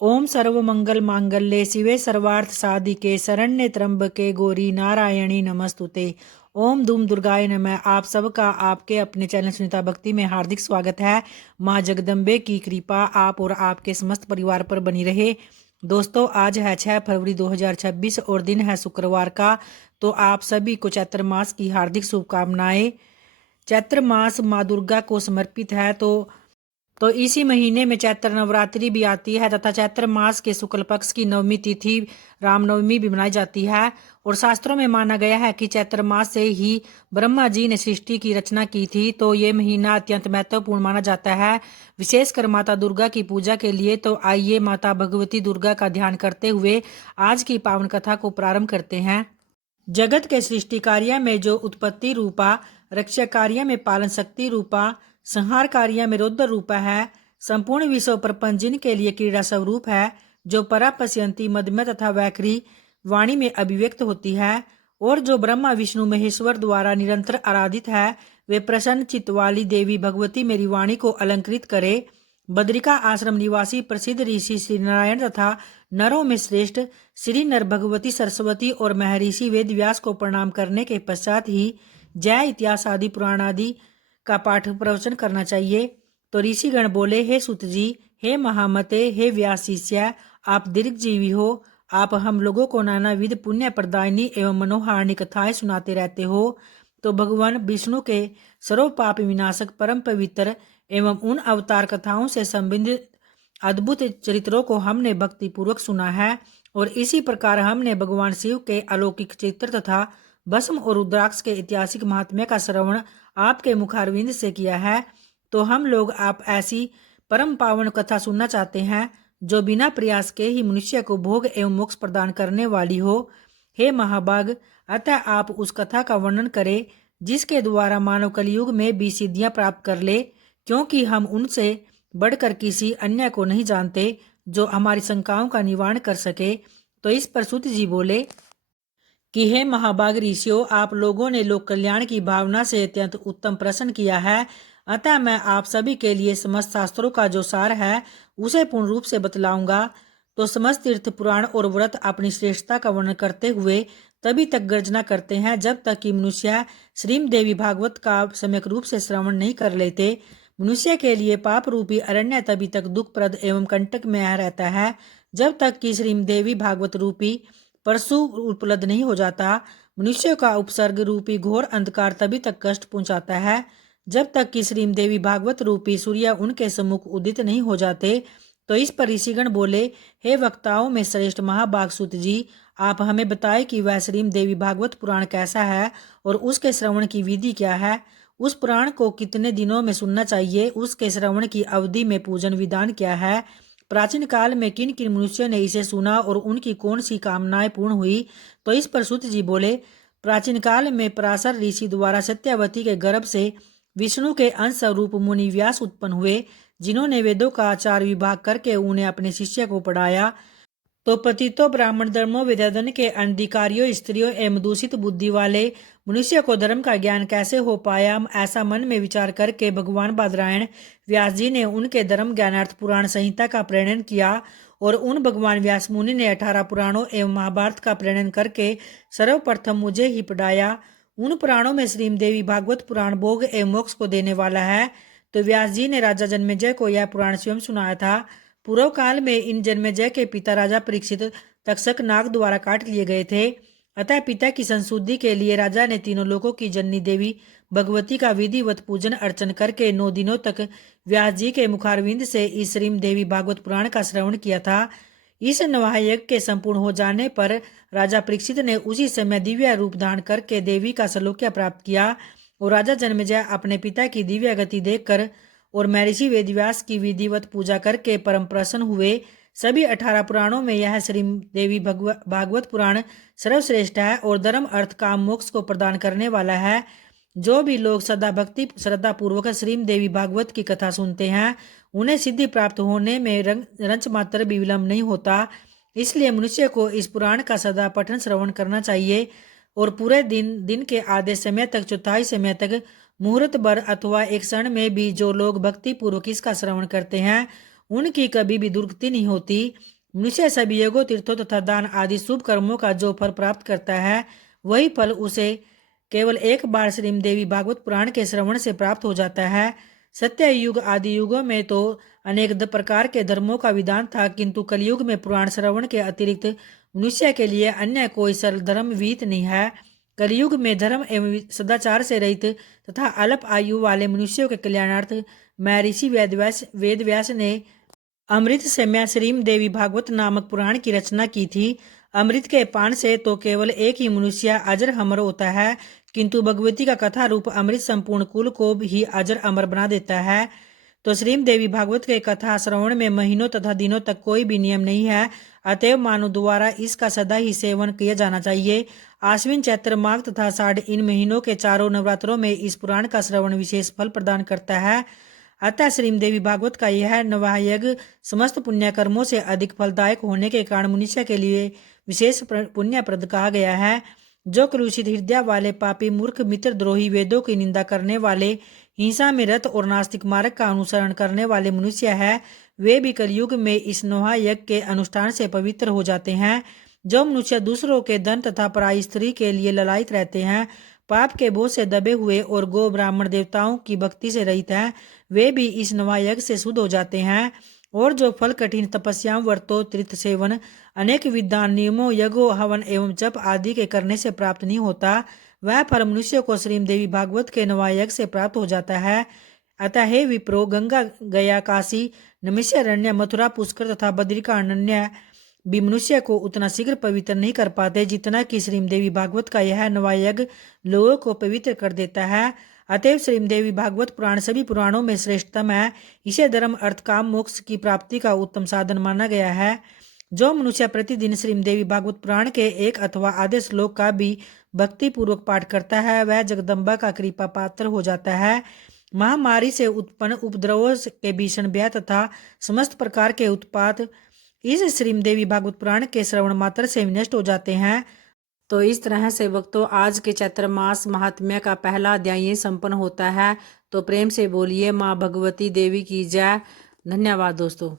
ओम सर्वमंगल मांगल्ये शिवे सर्वार्थ साधिके शरण्ये त्र्यंबके गौरी नारायणी नमस्तुते। ओम धूम दुर्गाय नमः। आप सबका आपके अपने चैनल सुनीता भक्ति में हार्दिक स्वागत है। माँ जगदम्बे की कृपा आप और आपके समस्त परिवार पर बनी रहे। दोस्तों, आज है 6 फरवरी 2026 और दिन है शुक्रवार का। तो आप सभी को चैत्र मास की हार्दिक शुभकामनाएं। चैत्र मास माँ दुर्गा को समर्पित है। तो इसी महीने में चैत्र नवरात्रि भी आती है तथा चैत्र मास के शुक्ल पक्ष की नवमी तिथि रामनवमी भी मनाई जाती है। और शास्त्रों में माना गया है कि चैत्र मास से ही ब्रह्मा जी ने सृष्टि की रचना की थी। तो ये महीना अत्यंत महत्वपूर्ण माना जाता है, विशेषकर माता दुर्गा की पूजा के लिए। तो आइए माता भगवती दुर्गा का ध्यान करते हुए आज की पावन कथा को प्रारंभ करते हैं। जगत के सृष्टि कार्य में जो उत्पत्ति रूपा, रक्षा कार्य में पालन शक्ति रूपा, संहार कार्य में रौद्र रूपा है, संपूर्ण विश्व प्रपंच जिनके लिए क्रीड़ा स्वरूप है, जो परापश्यंती मदमय तथा वैखरी वाणी में अभिव्यक्त होती है, और जो ब्रह्मा विष्णु महेश्वर द्वारा निरंतर आराधित है, वे प्रसन्न चित्त वाली देवी भगवती मेरी वाणी को अलंकृत करे। बद्रिका आश्रम निवासी प्रसिद्ध ऋषि श्री नारायण तथा नरों में श्रेष्ठ श्री नर भगवती सरस्वती और महर्षि वेद व्यास को प्रणाम करने के पश्चात ही जय इतिहास आदि पुराण आदि का पाठ प्रवचन करना चाहिए। तो ऋषिगण बोले, हे सुत जी, हे महामते, हे व्यास शिष्य, आप दीर्घजीवी हो। आप हम लोगों को नानाविध पुण्य प्रदायनी एवं मनोहारिणी कथाएं सुनाते रहते हो। तो भगवान विष्णु के सर्व पाप विनाशक परम पवित्र एवं उन अवतार कथाओं से संबंधित अद्भुत चरित्रों को हमने भक्ति पूर्वक सुना है। और इसी प्रकार हमने भगवान शिव के अलौकिक चित्र तथा भस्म और रुद्राक्ष के ऐतिहासिक महात्म्य का श्रवण आपके मुखारविंद से किया है। तो हम लोग आप ऐसी परम पावन कथा सुनना चाहते हैं जो बिना प्रयास के ही मनुष्य को भोग एवं मोक्ष प्रदान करने वाली हो। हे महाभाग, अतः आप उस कथा का वर्णन करें जिसके द्वारा मानव कलयुग में भी सिद्धियां प्राप्त कर ले, क्योंकि हम उनसे बढ़कर किसी अन्य को नहीं जानते जो हमारी शंकाओं का निवारण कर सके। तो इस पर सूत जी बोले कि हे महाभाग ऋषियों, आप लोगों ने लोक कल्याण की भावना से अत्यंत उत्तम प्रश्न किया है। अतः मैं आप सभी के लिए समस्त शास्त्रों का जो सार है उसे पूर्ण रूप से बतलाऊंगा। तो समस्त तीर्थ पुराण और व्रत अपनी श्रेष्ठता का वर्णन करते हुए तभी तक गर्जना करते हैं जब तक कि मनुष्य श्रीम देवी भागवत का सम्यक रूप से श्रवण नहीं कर लेते। मनुष्य के लिए पाप रूपी अरण्य तभी तक दुखप्रद एवं कंटक में रहता है जब तक कि श्रीम देवी भागवत रूपी परशु उपलब्ध नहीं हो जाता। मनुष्य का उपसर्ग रूपी घोर अंधकार तभी तक कष्ट पहुंचाता है जब तक कि श्रीम देवी भागवत रूपी सूर्य उनके सम्मुख उदित नहीं हो जाते। तो इस पर ऋषिगण बोले, हे वक्ताओं में श्रेष्ठ महाभाग सूत जी, आप हमें बताएं कि वह श्रीम देवी भागवत पुराण कैसा है और उसके श्रवण की विधि क्या है। उस पुराण को कितने दिनों में सुनना चाहिए, उसके श्रवण की अवधि में पूजन विधान क्या है, प्राचीन काल में किन किन मनुष्यों ने इसे सुना और उनकी कौन सी कामनाएं पूर्ण हुई। तो इस पर सूत जी बोले, प्राचीन काल में पराशर ऋषि द्वारा सत्यवती के गर्भ से विष्णु के अंश स्वरूप मुनि व्यास उत्पन्न हुए, जिन्होंने वेदों का आचार विभाग करके उन्हें अपने शिष्य को पढ़ाया। तो पतितों ब्राह्मण धर्मों विद्याधन के अनधिकारियों स्त्रियों एवं दूषित बुद्धि वाले मनुष्य को धर्म का ज्ञान कैसे हो पाया, ऐसा मन में विचार करके भगवान बादरायण व्यास जी ने उनके धर्म ज्ञानार्थ पुराण संहिता का प्रणयन किया। और उन भगवान व्यास मुनि ने 18 पुराणों एवं महाभारत का प्रणयन करके सर्वप्रथम मुझे ही पढ़ाया। उन पुराणों में श्रीम देवी भागवत पुराण भोग एवं मोक्ष को देने वाला है। तो व्यास जी ने राजा जन्मेजय को यह पुराण स्वयं सुनाया था। पूर्व काल में इन जन्मेजय के पिता राजा परीक्षित तक्षक नाग द्वारा काट लिए गए थे। अतः पिता की संशुद्धि के लिए राजा ने तीनों लोकों की जननी देवी भगवती का विधिवत पूजन अर्चन करके 9 दिनों तक व्यास जी के मुखारविंद से इस श्रीम देवी भागवत पुराण का श्रवण किया था। इस नवाह यज्ञ के संपूर्ण हो जाने पर राजा परीक्षित ने उसी समय दिव्य रूप धारण करके देवी का सलोक्य प्राप्त किया। और राजा जन्मेजय अपने पिता की दिव्य गति देखकर और महर्षि वेदव्यास की विधिवत पूजा करके परम प्रसन्न हुए। सभी 18 पुराणों में यह श्री देवी भागवत पुराण सर्वश्रेष्ठ है और धर्म अर्थ काम मोक्ष को प्रदान करने वाला है। जो भी लोग सदा भक्ति श्रद्धा पूर्वक श्री देवी भागवत की कथा सुनते हैं उन्हें सिद्धि प्राप्त होने में रंच मात्र भी विलम्ब नहीं होता। इसलिए मनुष्य को इस पुराण का सदा पठन श्रवण करना चाहिए और पूरे दिन के आधे समय तक चौथाई समय तक मुहूर्त भर अथवा एक क्षण में भी जो लोग भक्ति पूर्वक इसका श्रवण करते हैं उनकी कभी भी दुर्गति नहीं होती। मनुष्य सभी यज्ञों, तीर्थों तथा दान आदि शुभ कर्मों का जो फल प्राप्त करता है वही फल उसे केवल एक बार श्रीमद् देवी भागवत पुराण के श्रवण से प्राप्त हो जाता है। सत्य युग आदि युगों में तो अनेक प्रकार के धर्मों का विधान था, किंतु कलयुग में पुराण श्रवण के अतिरिक्त मनुष्य के लिए अन्य कोई सरल धर्म विहित नहीं है। कलयुग में धर्म एवं सदाचार से रहित तथा अल्प आयु वाले मनुष्यों के कल्याणार्थ महर्षि वेदव्यास ने अमृत से मैं श्रीमद् देवी भागवत नामक पुराण की रचना की थी। अमृत के पान से तो केवल एक ही मनुष्य अजर अमर होता है, किंतु भगवती का कथा रूप अमृत संपूर्ण कुल को ही अजर अमर बना देता है। तो श्रीमद् देवी भागवत के कथा श्रवण में महीनों तथा दिनों तक कोई भी नियम नहीं है, अतएव मानव द्वारा इसका सदा ही सेवन किया जाना चाहिए। आश्विन, चैत्र, माघ तथा आषाढ़ इन महीनों के चारों नवरात्रों में इस पुराण का श्रवण विशेष फल प्रदान करता है। अतः श्रीमद् देवी भागवत का यह नवह यज्ञ समस्त पुण्य कर्मों से अधिक फलदायक होने के कारण मनुष्य के लिए विशेष पुण्यप्रद कहा गया है। जो कलुषित हृदय वाले पापी, मूर्ख, मित्रद्रोही, वेदों की निंदा करने वाले, हिंसा में रत और नास्तिक मार्ग का अनुसरण करने वाले मनुष्य है, वे भी कलयुग में इस नवह यज्ञ के अनुष्ठान से पवित्र हो जाते हैं। जो मनुष्य दूसरों के धन तथा पराई स्त्री के लिए ललायित रहते हैं, पाप के बोझ से दबे हुए और गो ब्राह्मण देवताओं की भक्ति से रहित हैं, वे भी इस नवह यज्ञ से शुद्ध हो जाते हैं। और जो फल कठिन तपस्याओं, व्रतों, तीर्थ सेवन, अनेक विधान, नियमों, यज्ञों, हवन एवं जप आदि के करने से प्राप्त नहीं होता, वह फल मनुष्य को श्रीमद् देवी भागवत के नवह यज्ञ से प्राप्त हो जाता है। अतः हे विप्रो, गंगा, गया, काशी, नैमिषारण्य, मथुरा, पुष्कर तथा बद्री का अरण्य भी मनुष्य को उतना शीघ्र पवित्र नहीं कर पाते जितना कि श्रीमद् देवी भागवत का यह नवह यज्ञ लोगों को पवित्र कर देता है। अतएव श्रीमद् देवी भागवत पुराण सभी पुराणों में श्रेष्ठतम है। इसे धर्म, अर्थ, काम, मोक्ष की प्राप्ति का उत्तम साधन माना गया है। जो मनुष्य प्रतिदिन श्रीमद् देवी भागवत पुराण के एक अथवा आधे श्लोक का भी भक्ति पूर्वक पाठ करता है, वह जगदम्बा का कृपा पात्र हो जाता है। महामारी से उत्पन्न उपद्रवों के भीषण भय तथा समस्त प्रकार के उत्पात इस श्रीमद् देवी भागवत पुराण के श्रवण मात्र से नष्ट हो जाते हैं। तो इस तरह से भक्तों, आज के चैत्र मास महात्म्य का पहला अध्याय ये संपन्न होता है। तो प्रेम से बोलिए माँ भगवती देवी की जय। धन्यवाद दोस्तों।